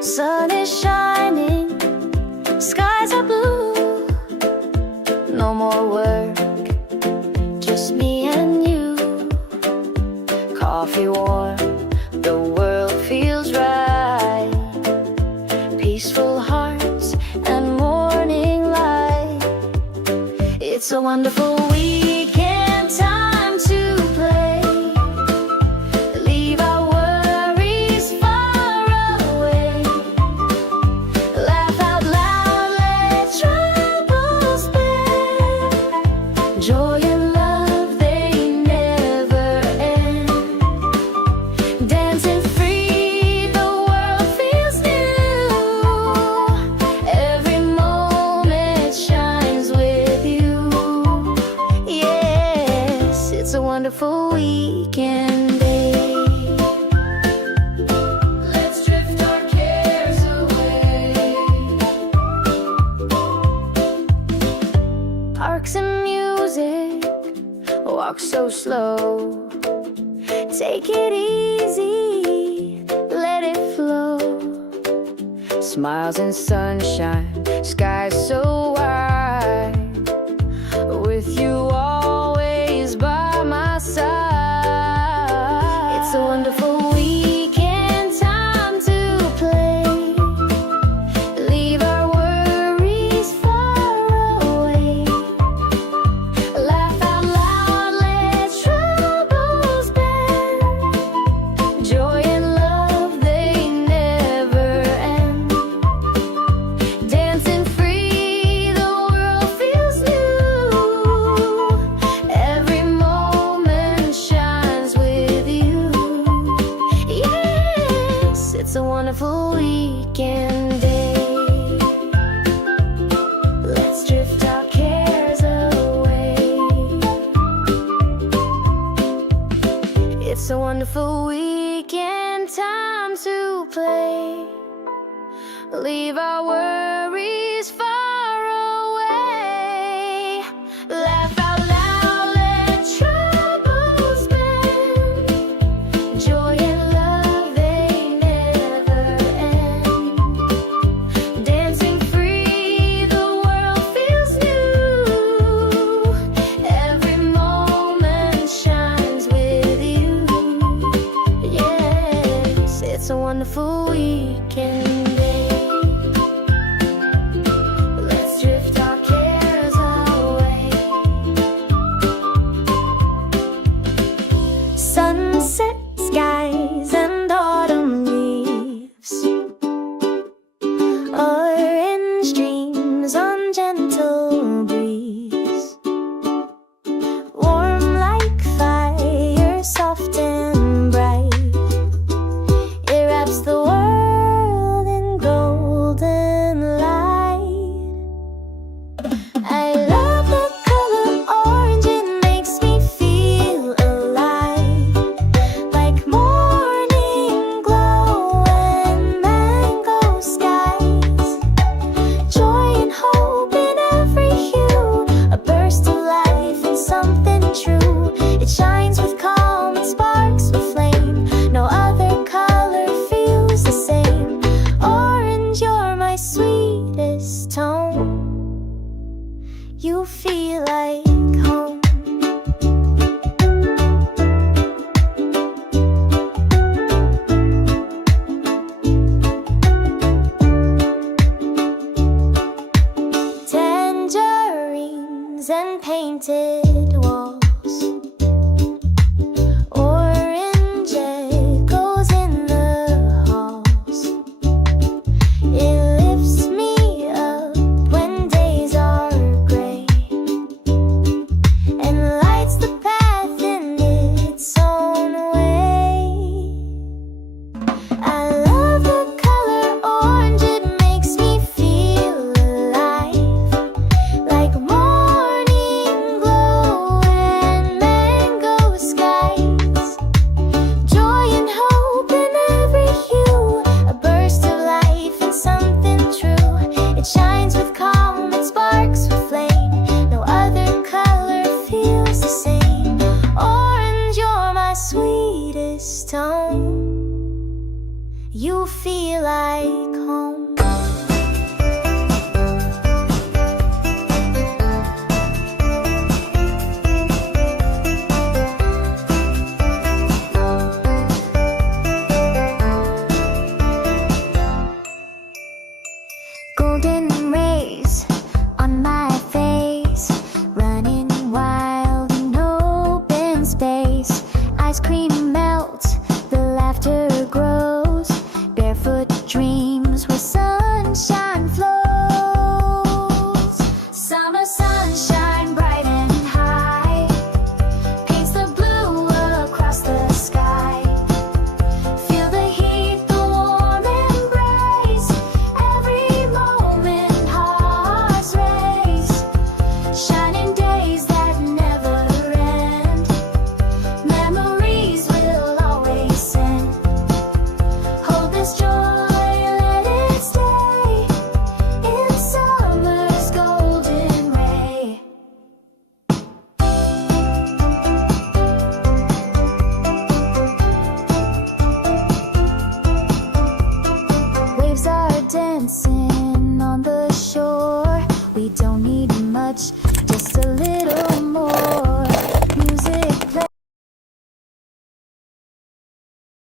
Sun is shining, skies are blue. No more work, just me and you. Coffee warm, the world feels right. Peaceful hearts and morning light. It's a wonderful weekend, time to play. Leave our worries far away. Laugh out loud, let troubles bear. Joy and love, they never end. Dancing free, the world feels new. Every moment shines with you. Yes, it's a wonderful weekend day. Let's drift our cares away. Parks and music, walk so slow. Take it easy, let it flow. Smiles and sunshine, skies so wide. With you always by my side. It's a wonderful weekend, time to play. Leave our worries far away. Laugh out loud, let troubles bear. Joy and love, they never end. Dancing free, the world feels new. Every moment shines with you. Yes, it's a wonderful weekend day. Let's drift our cares away. It's a wonderful weekend, time to play. Leave our worries far away. Laugh out loud, let troubles bear. Joy and love, they never end. Dancing free, the world feels new. Every moment shines with you. Yes, it's a wonderful weekend day. Let's drift our cares away. Sunset skies and autumn leaves. Orange dreams on gentle breeze. Warm like fire, soft and bright. It wraps the world in golden light. I love the color orange, it makes me feel alive. Like morning glow and mango skies. Joy and hope in every hue. A burst of life and something true. It shines with calm and sparks with flame. No other color feels the same. Orange, you're my sweetest tone. You feel like home. Tangerines and painted walls. Orange echoes in the halls. It lifts me up when days are gray. sand on the shore. We don't need much, just a little more.